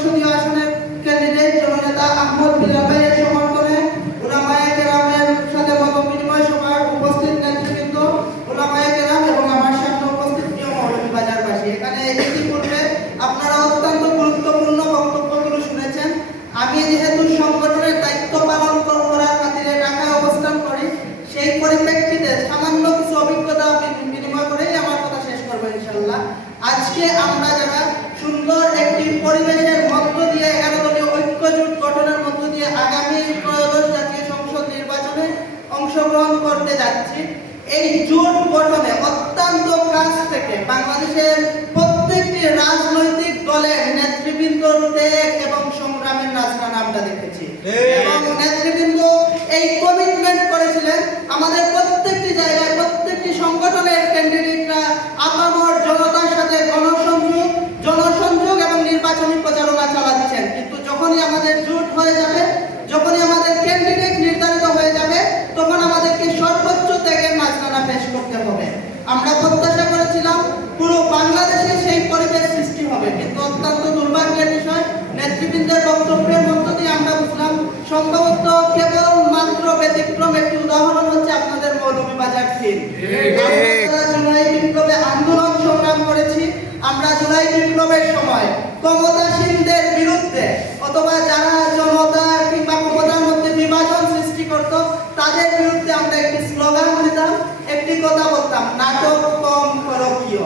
সংসদীয় আসনের ক্যান্ডিডেট জননেতা আহমদ বিলাল ভাইয়ের সমর্থনে উলামায়ে কেরামের সাথে মত বিনিময় সভায় উপস্থিত নেতৃবৃন্দ, উলামায়ে কেরাম এবং আমার সামনে উপস্থিত প্রিয় মৌলভীবাজারবাসী, এখানে ইতিপূর্বে আপনারা অত্যন্ত গুরুত্বপূর্ণ বক্তব্যগুলো শুনেছেন। আমি যেহেতু সংগঠনের দায়িত্ব পালন করার খাতিরে ঢাকায় অবস্থান করি, সেই পরিপ্রেক্ষিতে সামান্য কিছু অভিজ্ঞতা বিনিময় করেই আমার কথা শেষ করবো ইনশাআল্লাহ। আজকে আমরা যারা সুন্দর একটি পরিবেশের মধ্য দিয়ে 11 দলীয় ঐক্য জোট গঠনের মধ্য দিয়ে আগামী ত্রয়োদশ জাতীয় সংসদ নির্বাচনে অংশগ্রহণ করতে যাচ্ছি, এই জোট গঠনে অত্যন্ত কাছ থেকে বাংলাদেশের প্রত্যেকটি রাজনৈতিক দলের নেতৃবৃন্দর ত্যাগ এবং সংগ্রামের নাচগান আমরা দেখেছি এবং নেতৃবৃন্দ এই কমিটমেন্ট করেছিলেন আমাদের প্রত্যেকটি জায়গায় প্রত্যেকটি সংগঠনের ক্যান্ডিডেটরা আপামর জনতার সাথে জনসংযোগ এবং নির্বাচনী প্রচারণা চালাচ্ছেন। কিন্তু যখনই আমাদের জোট হয়ে যাবে, যখনই আমাদের ক্যান্ডিডেট নির্ধারিত হয়ে যাবে, তখন আমাদেরকে সর্বোচ্চ ত্যাগের নাচগানা পেশ করতে হবে। আমরা প্রত্যাশা করেছিলাম পুরো বাংলাদেশে সেই পরিবেশ সৃষ্টি হবে, কিন্তু অত্যন্ত দুর্ভাগ্যের বিষয় নেতৃবৃন্দের বক্তব্যের মধ্য দিয়ে আমরা বুঝলাম সম্ভবত কেবল মাত্র ব্যতিক্রম একটি উদাহরণ হচ্ছে আপনাদের মৌলভীবাজার টিম। জুলাই বিপ্লবে আন্দোলন সংগ্রাম করেছি, আমরা জুলাই বিপ্লবের সময় ক্ষমতাসীনদের বিরুদ্ধে অথবা যারা জনতা কিংবা ক্ষমতার মধ্যে বিভাজন সৃষ্টি করত তাদের বিরুদ্ধে আমরা একটি স্লোগান দিতাম, একটি কথা বলতাম, নাটক কম করো কিয়।